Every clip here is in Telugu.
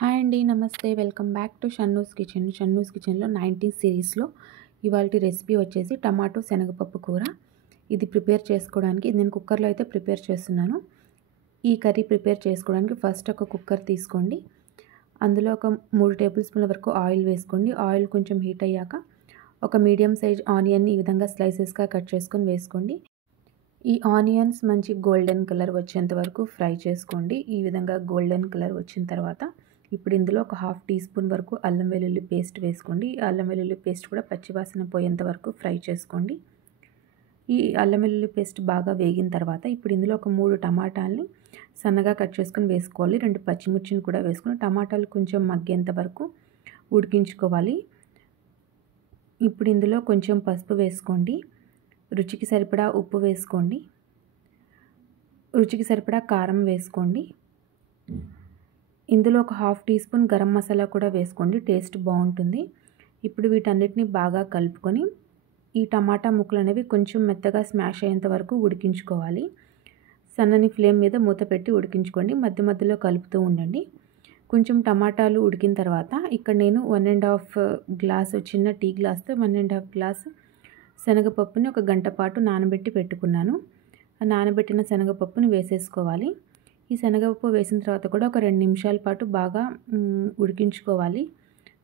హాయ్ అండి. నమస్తే. Welcome back to Shannu's kitchen. Shannu's కిచెన్‌లో 90s సిరీస్‌లో ఇవాల్టి రెసిపీ వచ్చేసి టమాటో శనగపప్పు కూర. ఇది ప్రిపేర్ చేసుకోవడానికి నేను కుక్కర్‌లో అయితే ప్రిపేర్ చేస్తున్నాను. ఈ కర్రీ ప్రిపేర్ చేసుకోవడానికి ఫస్ట్ ఒక కుక్కర్ తీసుకోండి. అందులో ఒక 3 టేబుల్ స్పూన్ల వరకు ఆయిల్ వేసుకోండి. ఆయిల్ కొంచెం హీట్ అయ్యాక ఒక మీడియం సైజ్ ఆనియన్‌ని ఈ విధంగా స్లైసెస్‌గా కట్ చేసుకొని వేసుకోండి. ఈ ఆనియన్స్ మంచి గోల్డెన్ కలర్ వచ్చేంత వరకు ఫ్రై చేసుకోండి. ఈ విధంగా గోల్డెన్ కలర్ వచ్చిన తర్వాత ఇప్పుడు ఇందులో ఒక హాఫ్ టీ స్పూన్ వరకు అల్లం వెల్లుల్లి పేస్ట్ వేసుకోండి. అల్లం వెల్లుల్లి పేస్ట్ కూడా పచ్చివాసన పోయేంత వరకు ఫ్రై చేసుకోండి. ఈ అల్లం వెల్లుల్లి పేస్ట్ బాగా వేగిన తర్వాత ఇప్పుడు ఇందులో ఒక 3 టమాటాలని సన్నగా కట్ చేసుకొని వేసుకోవాలి. 2 పచ్చిమిర్చిని కూడా వేసుకొని టమాటాలు కొంచెం మగ్గేంత వరకు ఉడికించుకోవాలి. ఇప్పుడు ఇందులో కొంచెం పసుపు వేసుకోండి. రుచికి సరిపడా ఉప్పు వేసుకోండి. రుచికి సరిపడా కారం వేసుకోండి. ఇందులో ఒక half teaspoon garam masala కూడా వేసుకోండి. టేస్ట్ బాగుంటుంది. ఇప్పుడు వీటన్నిటిని బాగా కలుపుకొని ఈ టమాటా ముక్కలు అనేవి కొంచెం మెత్తగా స్మాష్ అయ్యేంత వరకు ఉడికించుకోవాలి. సన్నని ఫ్లేమ్ మీద మూత పెట్టి ఉడికించుకోండి. మధ్య మధ్యలో కలుపుతూ ఉండండి. కొంచెం టమాటాలు ఉడికిన తర్వాత ఇక్కడ నేను 1½ గ్లాసు చిన్న టీ గ్లాస్తో 1½ గ్లాసు శనగపప్పుని ఒక గంట పాటు నానబెట్టి పెట్టుకున్నాను. ఆ నానబెట్టిన శనగపప్పుని వేసేసుకోవాలి. ఈ శనగపప్పు వేసిన తర్వాత కూడా ఒక 2 నిమిషాల పాటు బాగా ఉడికించుకోవాలి.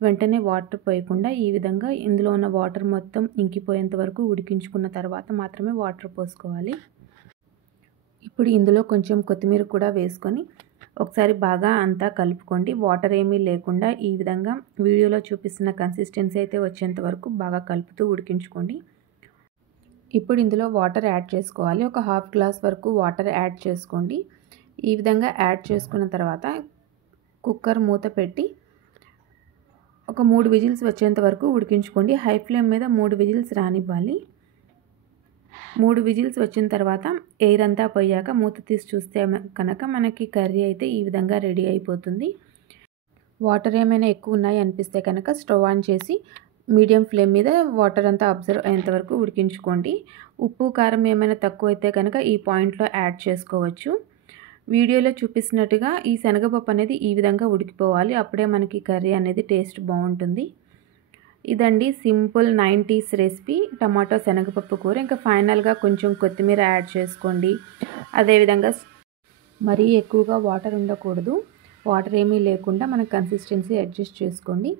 వెంటనే వాటర్ పోయకుండా ఈ విధంగా ఇందులో ఉన్న వాటర్ మొత్తం ఇంకిపోయేంత వరకు ఉడికించుకున్న తర్వాత మాత్రమే వాటర్ పోసుకోవాలి. ఇప్పుడు ఇందులో కొంచెం కొత్తిమీర కూడా వేసుకొని ఒకసారి బాగా అంతా కలుపుకోండి. వాటర్ ఏమీ లేకుండా ఈ విధంగా వీడియోలో చూపిస్తున్న కన్సిస్టెన్సీ అయితే వచ్చేంత వరకు బాగా కలుపుతూ ఉడికించుకోండి. ఇప్పుడు ఇందులో వాటర్ యాడ్ చేసుకోవాలి. ఒక హాఫ్ గ్లాస్ వరకు వాటర్ యాడ్ చేసుకోండి. ఈ విధంగా యాడ్ చేసుకున్న తర్వాత కుక్కర్ మూత పెట్టి ఒక 3 విజిల్స్ వచ్చేంత వరకు ఉడికించుకోండి. హై ఫ్లేమ్ మీద 3 విజిల్స్ రానివ్వాలి. 3 విజిల్స్ వచ్చిన తర్వాత ఎయిర్ అంతా పోయాక మూత తీసి చూస్తే కనుక మనకి కర్రీ అయితే ఈ విధంగా రెడీ అయిపోతుంది. వాటర్ ఏమైనా ఎక్కువ ఉన్నాయి అనిపిస్తే కనుక స్టవ్ ఆన్ చేసి మీడియం ఫ్లేమ్ మీద వాటర్ అంతా అబ్జర్వ్ అయ్యేంత వరకు ఉడికించుకోండి. ఉప్పు కారం ఏమైనా తక్కువ అయితే కనుక ఈ పాయింట్లో యాడ్ చేసుకోవచ్చు. వీడియోలో చూపిస్తున్నట్టుగా ఈ శనగపప్పు అనేది ఈ విధంగా ఉడికిపోవాలి. అప్పుడే మనకి కర్రీ అనేది టేస్ట్ బాగుంటుంది. ఇదండి సింపుల్ 90s రెసిపీ టమాటో శనగపప్పు కూర. ఇంకా ఫైనల్గా కొంచెం కొత్తిమీర యాడ్ చేసుకోండి. అదేవిధంగా మరీ ఎక్కువగా వాటర్ ఉండకూడదు. వాటర్ ఏమీ లేకుండా మన కన్సిస్టెన్సీ అడ్జస్ట్ చేసుకోండి.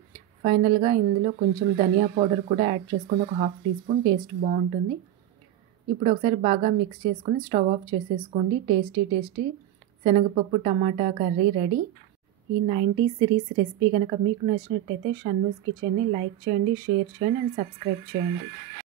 ఫైనల్గా ఇందులో కొంచెం ధనియా పౌడర్ కూడా యాడ్ చేసుకోండి. ఒక హాఫ్ టీ స్పూన్ టేస్ట్ బాగుంటుంది. ఇప్పుడు ఒకసారి బాగా మిక్స్ చేసుకుని స్టవ్ ఆఫ్ చేసేసుకోండి. టేస్టీ శనగపప్పు టమాటా కర్రీ రెడీ. ఈ 90s సిరీస్ రెసిపీ కనుక మీకు నచ్చినట్టయితే షన్నూస్ కిచెన్ని లైక్ చేయండి, షేర్ చేయండి అండ్ సబ్స్క్రైబ్ చేయండి.